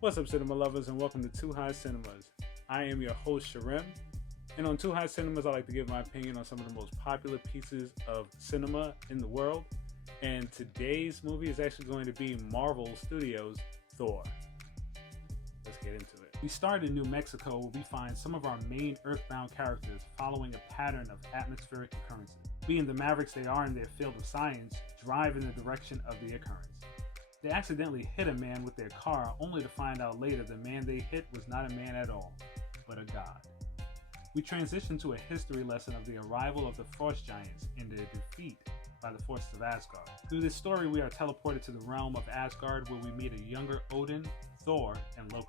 What's up, cinema lovers, and welcome to Too High Cinemas. I am your host, Shrim, and on Too High Cinemas, I like to give my opinion on some of the most popular pieces of cinema in the world. And today's movie is actually going to be Marvel Studios Thor. Let's get into it. We start in New Mexico, where we find some of our main Earthbound characters following a pattern of atmospheric occurrences. Being the mavericks they are in their field of science, drive in the direction of the occurrence. They accidentally hit a man with their car, only to find out later the man they hit was not a man at all, but a god. We transition to a history lesson of the arrival of the Frost Giants and their defeat by the forces of Asgard. Through this story, we are teleported to the realm of Asgard, where we meet a younger Odin, Thor, and Loki.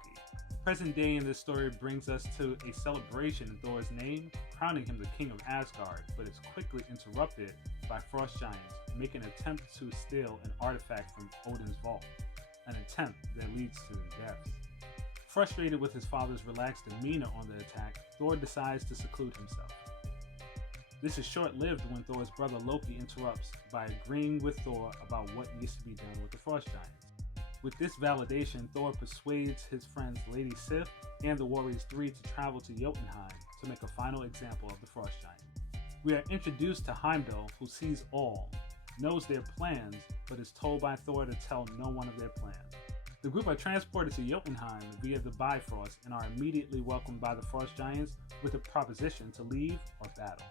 Present day in this story brings us to a celebration in Thor's name, crowning him the king of Asgard, but is quickly interrupted by Frost Giants, making an attempt to steal an artifact from Odin's vault, an attempt that leads to their deaths. Frustrated with his father's relaxed demeanor on the attack, Thor decides to seclude himself. This is short-lived when Thor's brother Loki interrupts by agreeing with Thor about what needs to be done with the Frost Giants. With this validation, Thor persuades his friends Lady Sif and the Warriors 3 to travel to Jotunheim to make a final example of the Frost Giant. We are introduced to Heimdall, who sees all, knows their plans, but is told by Thor to tell no one of their plans. The group are transported to Jotunheim via the Bifrost and are immediately welcomed by the Frost Giants with a proposition to leave or battle.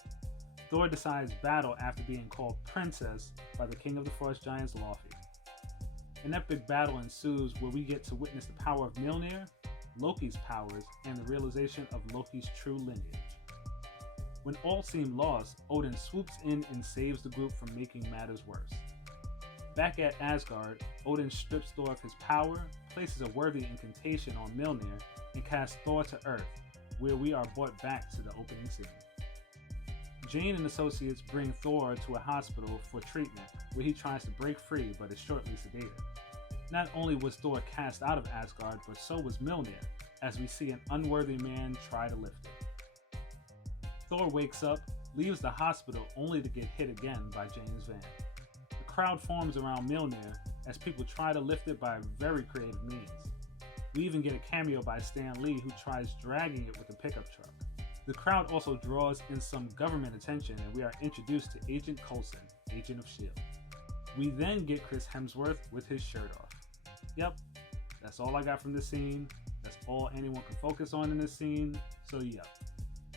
Thor decides battle after being called Princess by the king of the Frost Giants, Laufey. An epic battle ensues where we get to witness the power of Mjolnir, Loki's powers, and the realization of Loki's true lineage. When all seem lost, Odin swoops in and saves the group from making matters worse. Back at Asgard, Odin strips Thor of his power, places a worthy incantation on Mjolnir, and casts Thor to Earth, where we are brought back to the opening scene. Jane and associates bring Thor to a hospital for treatment, where he tries to break free but is shortly sedated. Not only was Thor cast out of Asgard, but so was Mjolnir, as we see an unworthy man try to lift it. Thor wakes up, leaves the hospital only to get hit again by Jane's van. The crowd forms around Mjolnir as people try to lift it by very creative means. We even get a cameo by Stan Lee, who tries dragging it with a pickup truck. The crowd also draws in some government attention, and we are introduced to Agent Coulson, Agent of S.H.I.E.L.D. We then get Chris Hemsworth with his shirt off. Yep, that's all I got from this scene. That's all anyone can focus on in this scene. So yep,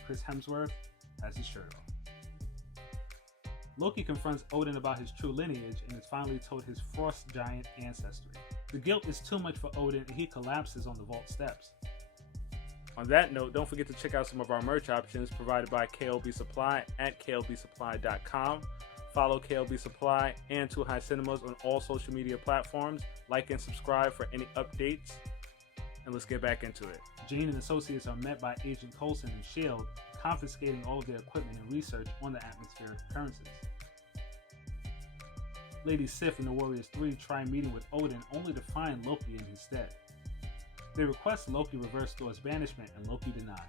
Chris Hemsworth has his shirt off. Loki confronts Odin about his true lineage and is finally told his Frost Giant ancestry. The guilt is too much for Odin, and he collapses on the vault steps. On that note, don't forget to check out some of our merch options provided by KLB Supply at klbsupply.com. Follow KLB Supply and Too High Cinemas on all social media platforms. Like and subscribe for any updates. And let's get back into it. Jane and associates are met by Agent Coulson and S.H.I.E.L.D., confiscating all of their equipment and research on the atmospheric occurrences. Lady Sif and the Warriors 3 try meeting with Odin, only to find Loki in his stead. They request Loki reverse Thor's banishment, and Loki denies.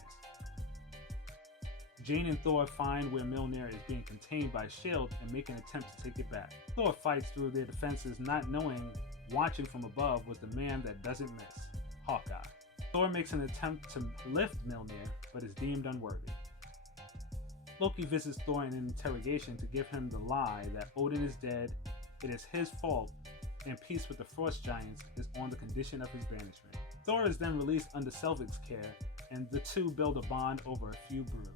Jane and Thor find where Mjolnir is being contained by S.H.I.E.L.D. and make an attempt to take it back. Thor fights through their defenses, not knowing watching from above was the man that doesn't miss, Hawkeye. Thor makes an attempt to lift Mjolnir, but is deemed unworthy. Loki visits Thor in an interrogation to give him the lie that Odin is dead, it is his fault, and peace with the Frost Giants is on the condition of his banishment. Thor is then released under Selvig's care, and the two build a bond over a few brews.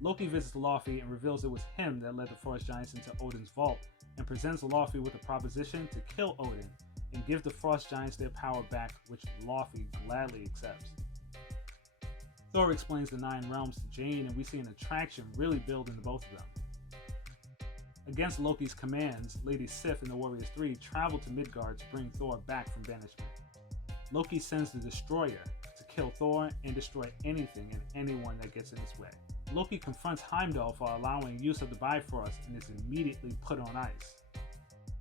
Loki visits Laufey and reveals it was him that led the Frost Giants into Odin's vault, and presents Laufey with a proposition to kill Odin and give the Frost Giants their power back, which Laufey gladly accepts. Thor explains the 9 realms to Jane, and we see an attraction really build into both of them. Against Loki's commands, Lady Sif and the Warriors 3 travel to Midgard to bring Thor back from banishment. Loki sends the Destroyer to kill Thor and destroy anything and anyone that gets in his way. Loki confronts Heimdall for allowing use of the Bifrost and is immediately put on ice.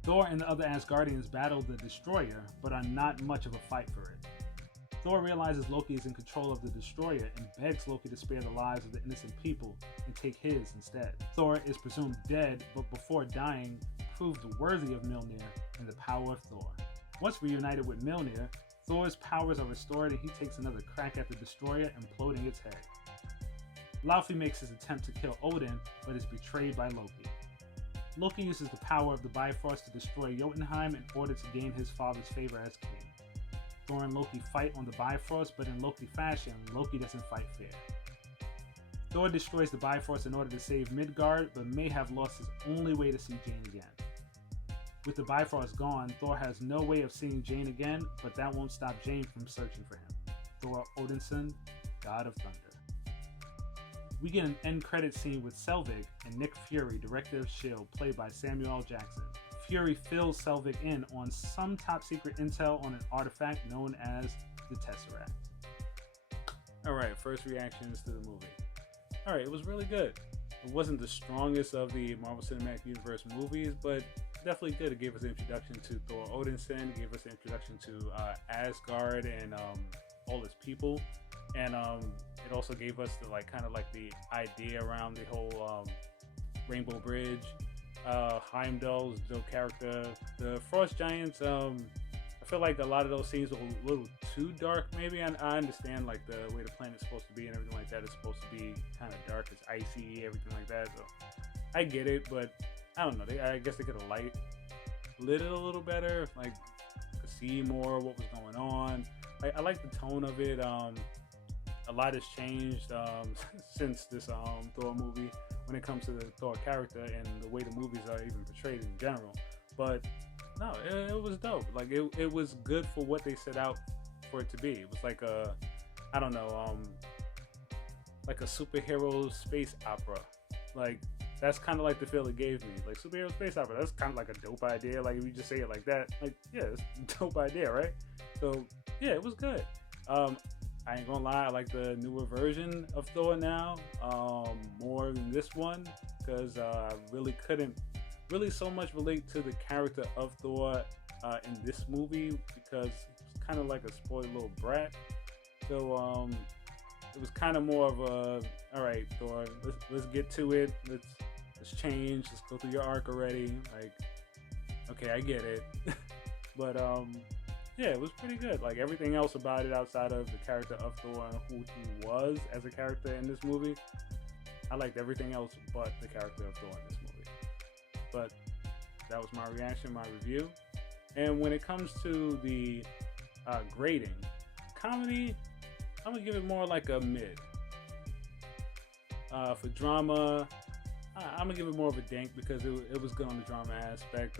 Thor and the other Asgardians battle the Destroyer, but are not much of a fight for it. Thor realizes Loki is in control of the Destroyer and begs Loki to spare the lives of the innocent people and take his instead. Thor is presumed dead, but before dying, proved worthy of Mjolnir and the power of Thor. Once reunited with Mjolnir, Thor's powers are restored and he takes another crack at the destroyer, imploding its head. Laufey makes his attempt to kill Odin, but is betrayed by Loki. Loki uses the power of the Bifrost to destroy Jotunheim in order to gain his father's favor as king. Thor and Loki fight on the Bifrost, but in Loki fashion, Loki doesn't fight fair. Thor destroys the Bifrost in order to save Midgard, but may have lost his only way to see Jane again. With the Bifrost gone, Thor has no way of seeing Jane again, but that won't stop Jane from searching for him. Thor Odinson, God of Thunder. We get an end credit scene with Selvig and Nick Fury, director of S.H.I.E.L.D., played by Samuel L. Jackson. Fury fills Selvig in on some top secret intel on an artifact known as the Tesseract. Alright, first reactions to the movie. Alright, it was really good. It wasn't the strongest of the Marvel Cinematic Universe movies, but definitely good. It gave us an introduction to Thor Odinson, it gave us an introduction to Asgard and all its people, and it also gave us the the idea around the whole Rainbow Bridge, Heimdall's dope character, the Frost Giants. I feel like a lot of those scenes were a little too dark. Maybe I understand like the way the planet's supposed to be and everything like that. It's supposed to be kind of dark, it's icy, everything like that. So I get it, but I don't know. I guess they could have lit it a little better, like to see more what was going on. I like the tone of it. A lot has changed since this Thor movie when it comes to the Thor character and the way the movies are even portrayed in general. But no, it was dope. Like it was good for what they set out for it to be. It was like a, I don't know, like a superhero space opera. Like that's kind of like the feel it gave me. Like superhero space opera, that's kind of like a dope idea. Like if you just say it like that, like yeah, it's a dope idea, right? So yeah, it was good. I ain't gonna lie, I like the newer version of Thor now more than this one, because I really couldn't so much relate to the character of Thor in this movie, because he's kind of like a spoiled little brat. So it was kind of more of a, all right, Thor, let's get to it. Let's change. Let's go through your arc already. Like, okay, I get it. But yeah, it was pretty good. Like everything else about it outside of the character of Thor and who he was as a character in this movie, I liked everything else but the character of Thor in this movie. But that was my reaction, my review. And when it comes to the grading, comedy, I'm gonna give it more like a mid. For drama, I'm gonna give it more of a dank because it was good on the drama aspect.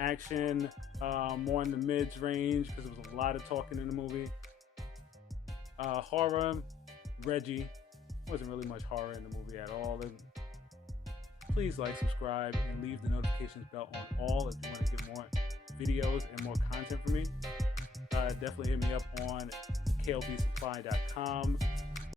Action, more in the mids range because there was a lot of talking in the movie. Horror, Reggie, wasn't really much horror in the movie at all. Please like, subscribe, and leave the notifications bell on all if you want to get more videos and more content from me. Definitely hit me up on klbsupply.com